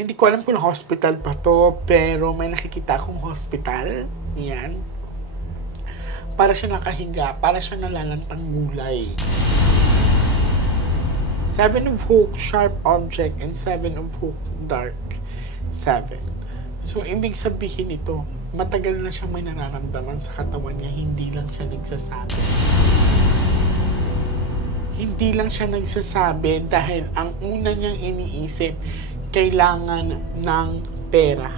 Hindi ko alam kung hospital pa to, pero may nakikita akong hospital. Yan. Para siya nakahiga, para siya nalalantang gulay. 7 of Hook, sharp object, and 7 of Hook, dark 7. So, ibig sabihin ito, matagal na siya may nararamdaman sa katawan niya, hindi lang siya nagsasabi. Hindi lang siya nagsasabi dahil ang una niyang iniisip, kailangan ng pera.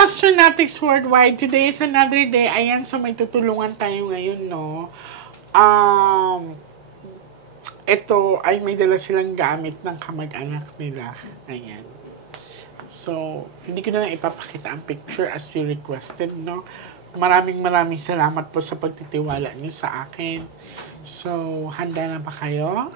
Astronauts Worldwide, today is another day. Ayan, so may tutulungan tayo ngayon, no? Ito ay may dala silang gamit ng kamag-anak nila. Ayan. So, hindi ko na lang ipapakita ang picture as you requested, no? Maraming salamat po sa pagtitiwala niyo sa akin. So, handa na ba kayo?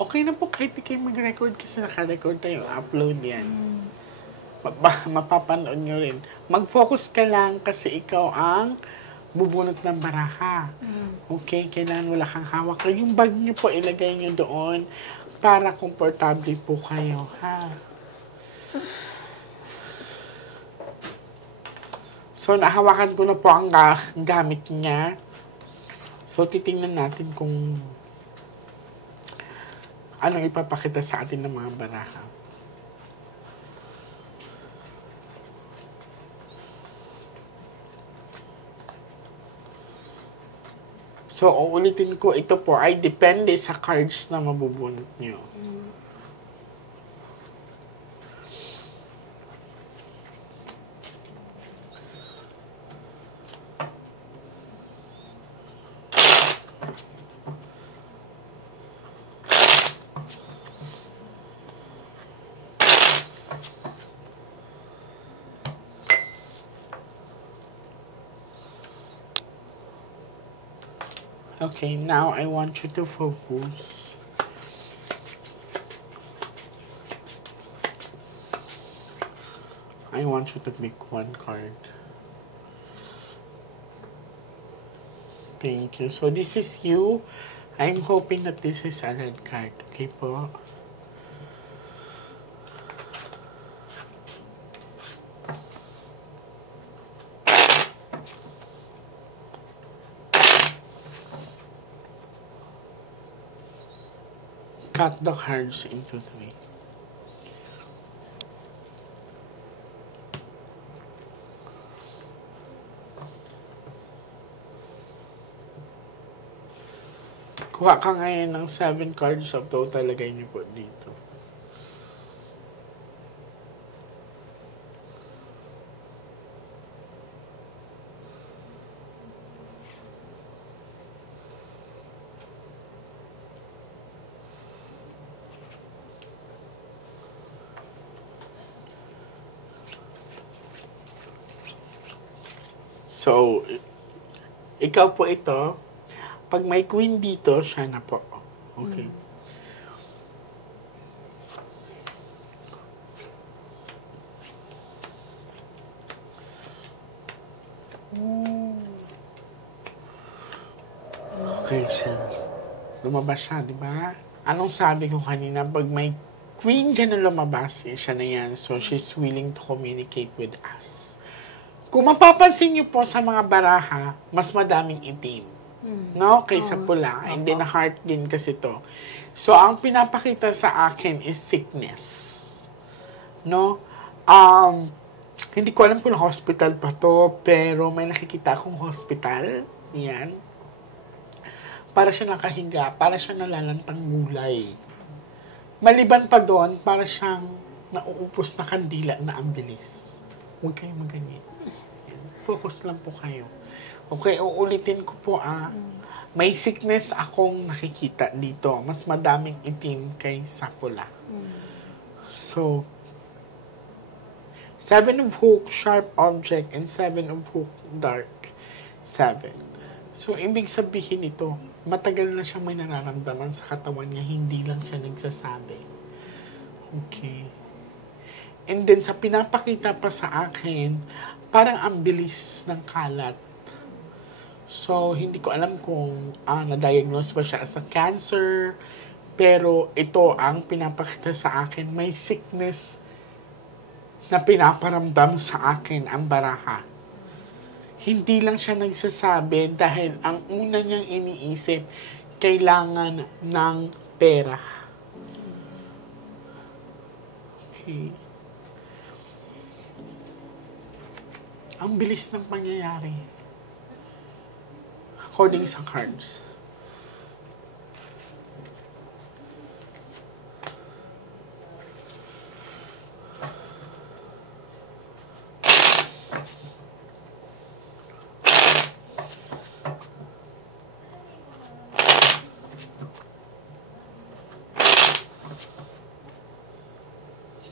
Okay na po kahit di kayo mag-record kasi naka-record tayo. Upload yan. Mapapanood nyo rin. Mag-focus ka lang kasi ikaw ang bubunot ng baraha. Okay? Kailangan wala kang hawak. Yung bag nyo po, ilagay nyo doon para komportable po kayo. Ha? So, nahawakan ko na po ang gamit niya. So, titingnan natin kung anong ipapakita sa atin ng mga baraha. So, uulitin ko, ito po ay depende sa cards na mabubunot nyo. Okay, now I want you to focus. I want you to pick one card. Thank you. So this is you. I'm hoping that this is a red card. Okay po? Cut the cards into 3. Kuha ka ngayon ng 7 cards of total, lagay niyo po dito. So, ikaw po ito. Pag may queen dito, siya na po. Okay. Okay siya. Lumabas siya, di ba? Anong sabi ko kanina? Pag may queen dyan na lumabas, siya na yan. So, she's willing to communicate with us. Kung mapapansin niyo po sa mga baraha, mas madaming itim. No? Kaysa pula. And then, heart din kasi to. So, ang pinapakita sa akin is sickness. No? Hindi ko alam kung hospital pa to, pero may nakikita akong hospital. Yan. Para siya nakahiga, para siya nalalantang gulay. Maliban pa doon, para siyang nauupos na kandila na ang bilis. Huwag kayong maganyan. Focus lang po kayo. Okay, uulitin ko po May sickness akong nakikita dito. Mas madaming itim kaysa pula. So, 7 of hook, sharp object, and 7 of hook, dark. 7. So, ibig sabihin ito, matagal na siyang may nararamdaman sa katawan niya, hindi lang siya nagsasabi. Okay. And then, sa pinapakita pa sa akin, parang ang bilis ng kalat. So, hindi ko alam kung na-diagnose ba siya as a cancer, pero ito ang pinapakita sa akin, may sickness na pinaparamdam sa akin ang baraha. Hindi lang siya nagsasabi dahil ang una niyang iniisip, kailangan ng pera. Okay. Ang bilis ng pangyayari. According sa cards.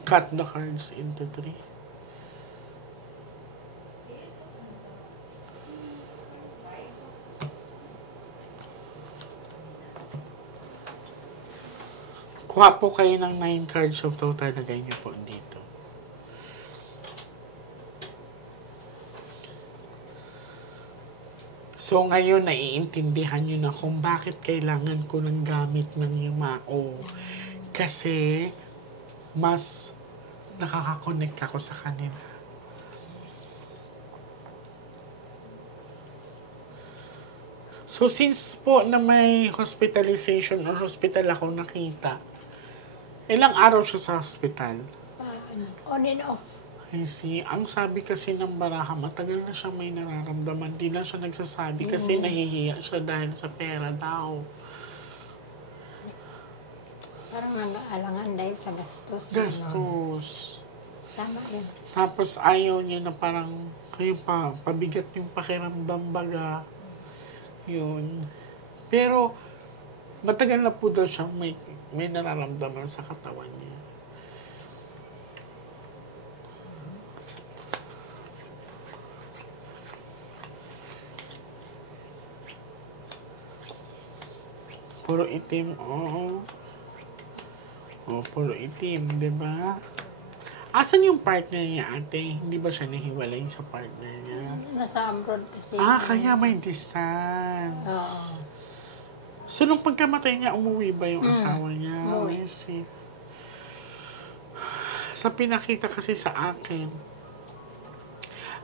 Cut the cards into 3. Kuha po kayo ng 9 cards of total. Lagay niyo po dito. So, ngayon, naiintindihan niyo na kung bakit kailangan ko ng gamit ng Yumao. Kasi, mas nakaka-connect ako sa kanila. So, since po na may hospitalization or hospital ako nakita, ilang araw siya sa hospital? On and off. I see. Ang sabi kasi ng baraha, matagal na siya may nararamdaman. Di na siya nagsasabi kasi nahihiya siya dahil sa pera daw. Parang nag-aalangan dahil sa gastos. Gastos. Tama rin. Tapos ayaw niya na parang, kayo pa, pabigat yung pakiramdam baga. Yun. Pero, matagal na po daw siyang may nararamdaman sa katawan niya. Puro itim, oo. Oh, puro itim, di ba? Asan yung partner niya, ate? Hindi ba siya nahiwalay sa partner niya? Nasa abroad kasi. Kaya may distance. Oo. So, nung pagkamatay niya, umuwi ba yung asawa niya? Umuwi. Sa pinakita kasi sa akin,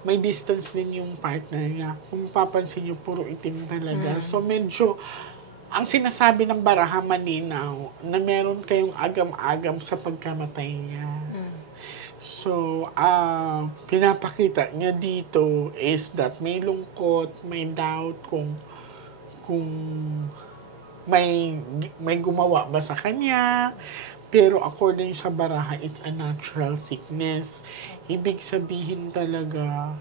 may distance din yung partner niya. Kung papansin niyo, puro itim talaga. So, medyo, ang sinasabi ng baraha malinaw, na meron kayong agam-agam sa pagkamatay niya. So, pinapakita niya dito is that may lungkot, may doubt kung may gumawa ba sa kanya. Pero according sa baraha, it's a natural sickness. Ibig sabihin talaga,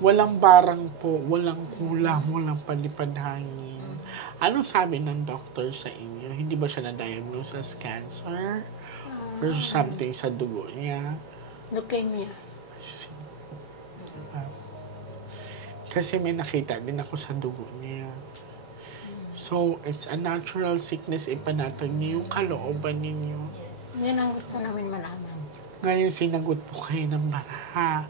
walang barang po, walang kulang, walang palipad hangin. Anong sabi ng doctor sa inyo? Hindi ba siya na-diagnose as cancer? Or something sa dugo niya? Leukemia. Kasi may nakita din ako sa dugo niya. So, it's a natural sickness. Ipanatag niyo yung kalooban ninyo. Yan ang gusto namin malaman. Ngayon, sinagot po kayo ng baraha.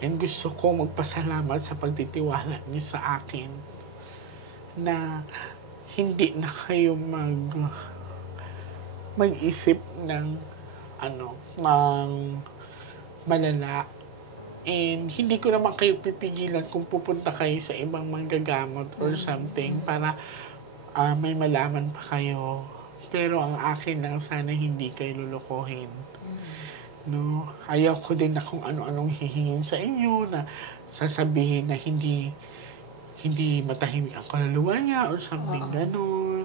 And gusto ko magpasalamat sa pagtitiwala niyo sa akin na hindi na kayo mag-isip ng malala. And hindi ko naman kayo pipigilan kung pupunta kayo sa ibang manggagamot or something para may malaman pa kayo. Pero ang akin lang, sana hindi kayo lulukohin. No? Ayaw ko din na kung ano-anong hihingin sa inyo na sasabihin na hindi matahimik ang kaluluwa niya or something ganun.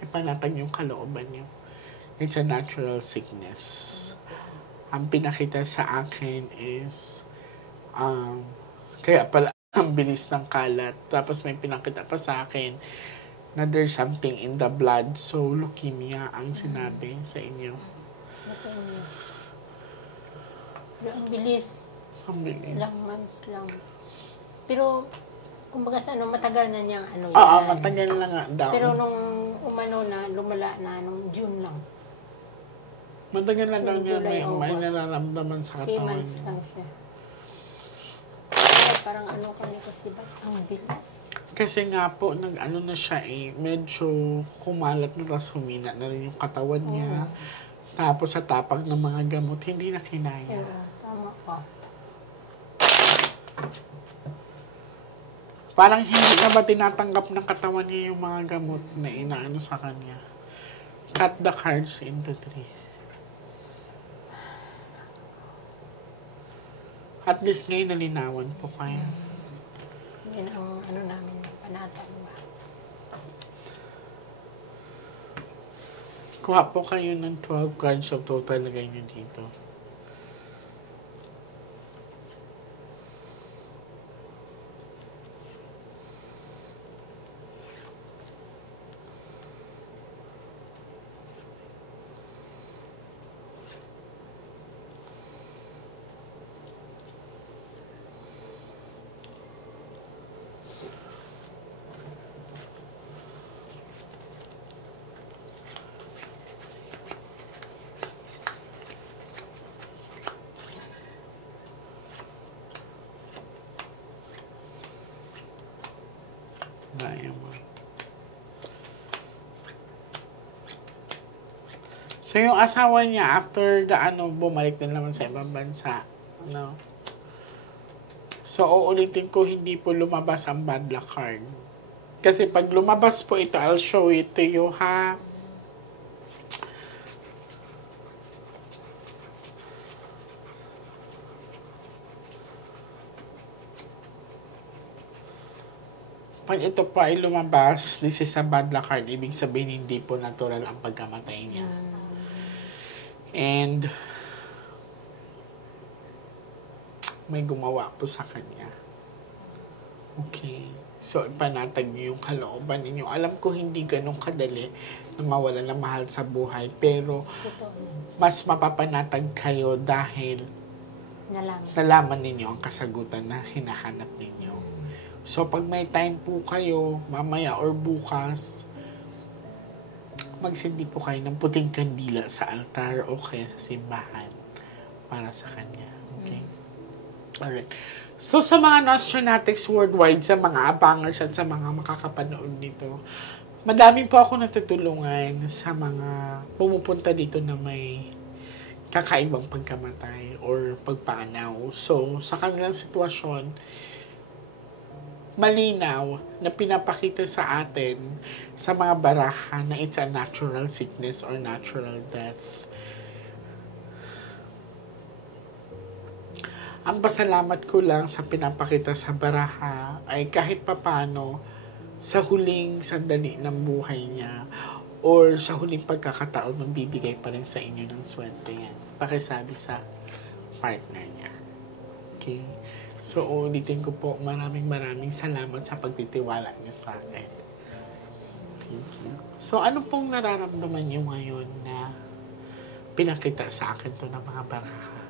Ipanatag yung kalooban niyo. It's a natural sickness. Ang pinakita sa akin is kaya pala Ang bilis ng kalat. Tapos may pinakita pa sa akin na there's something in the blood. So, leukemia ang sinabi sa inyo. Leukemia. Pero ang bilis. Ang bilis. Ilang months lang. Pero, kumbaga sa matagal na niyang yan. Oo, matagal na nga daw. Pero nung lumala na, nung June lang. Matagal na So, daw niya July, may August. nararamdaman sa 3 katawan months niya. lang siya. Kaya parang kasi ba't ang bilis? Kasi nga po, na siya medyo kumalat na, tapos humina na rin yung katawan niya. Tapos sa tapag ng mga gamot, hindi na kinaya. Oo, tama ka. Parang hindi na ba tinatanggap ng katawan niya yung mga gamot na inaano sa kanya? Cut the cards into 3. At least ngayon nalinawan po kayo. Yan ang namin, panatag ba? Kuha po kayo ng 12 cards of total, lagay niyo dito. Diamond. So, yung asawa niya, after the bumalik din naman sa ibang bansa. No? So, uulitin ko, hindi po lumabas ang bad luck card. Kasi pag lumabas po ito, I'll show it to you, ha? Pag ito po ay lumabas, this is a bad luck card. Ibig sabihin, hindi po natural ang pagkamatay niya. And may gumawa po sa kanya. Okay. So, ipanatag niyo yung kalooban ninyo. Alam ko hindi ganun kadali na mawala ng mahal sa buhay. Pero, mas mapapanatag kayo dahil nalaman ninyo ang kasagutan na hinahanap ninyo. So, pag may time po kayo, mamaya or bukas, magsindi po kayo ng puting kandila sa altar o kaya sa simbahan para sa kanya. Okay? Alright. So, sa mga Nostronatics worldwide, sa mga abangers at sa mga makakapanood nito, madami po ako natutulungan sa mga pumupunta dito na may kakaibang pagkamatay or pagpaanaw. So, sa kanilang sitwasyon, malinaw na pinapakita sa atin sa mga baraha na it's a natural sickness or natural death. Ang pasalamat ko lang sa pinapakita sa baraha ay kahit papano sa huling sandali ng buhay niya or sa huling pagkakataon magbibigay pa rin sa inyo ng swerte yan. Pakisabi sa partner niya. Okay? So, ulitin ko po, maraming salamat sa pagtitiwala niyo sa akin. Thank you. So, ano pong nararamdaman niyo ngayon na pinakita sa akin to ng mga baraha?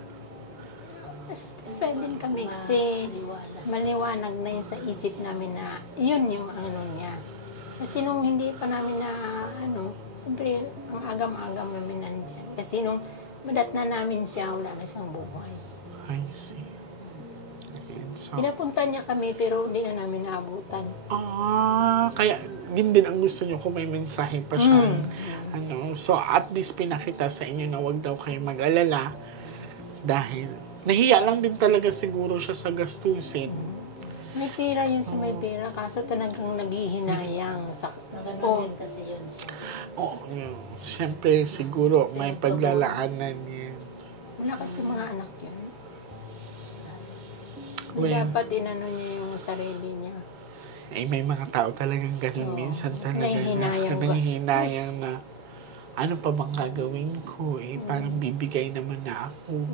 Satisfied din kami kasi maliwanag na yun sa isip namin na yun yung niya. Kasi nung hindi pa namin na siyempre, ang agam-agam namin nandyan. Kasi nung madat na namin siya, wala na siyang buhay. I see. So, pinapunta niya kami pero hindi na namin naabutan. Kaya yun din ang gusto niyo kung may mensahe pa siya. So at least pinakita sa inyo na wag daw kayo mag-alala dahil nahiya lang din talaga siguro siya sa gastusin. May pera yun sa may pera kaso talagang naghihinayang sa kasi yun siya. Yun. Siyempre siguro may paglalaanan niya. Wala kasi mga anak yun. Well, dapat niya yung sarili niya. May mga tao talagang ganun minsan talaga. Nanghihinayang na ano pa bang gagawin ko parang bibigay naman na ako.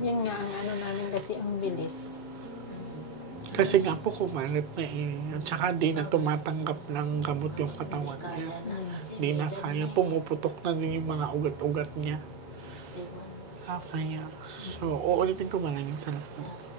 Yan nga ang namin kasi ang bilis. Kasi nga po kumalat na eh. At saka di na tumatanggap ng gamot yung katawan niya. Di na kaya. Pumuputok na din yung mga ugat-ugat niya. Kaya. So, uulitin ko maraming salamat.